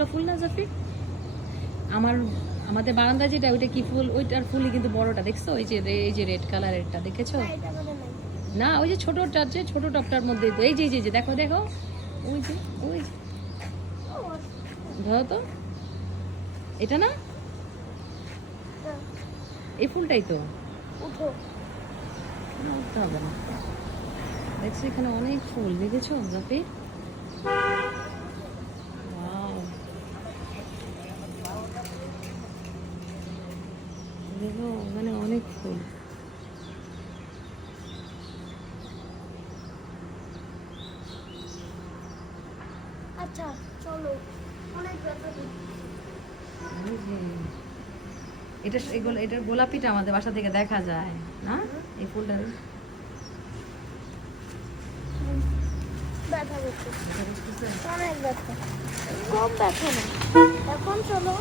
অনেকগুলো ফুল না জাফি? আমাদের বারান্দা যেটা ওইটা কি ফুল? ওইটার ফুলই কিন্তু বড়টা দেখছো? এই যে রেড কালারেরটা দেখেছো? না ওই যে ছোটটা, যে ছোট টপটার মধ্যে তো এই যে দেখো দেখো, ওই যে ধরো তো, এটা না? এই ফুলটাই তো। না, উঠতে হবে না। দেখছো এখানে অনেক ফুল, দেখেছো জাফি? Wow! দেখো ওখানে অনেক ফুল। আচ্ছা চলো, অনেক ব্যথা দিচ্ছে। এই যে এটার গোলাপিটা আমাদের বাসা থেকে দেখা যায় না? এই ফুলটা ব্যথা করছে, দেখা যাচ্ছে। অনেক ব্যথা, কম ব্যথা না। এখন চলো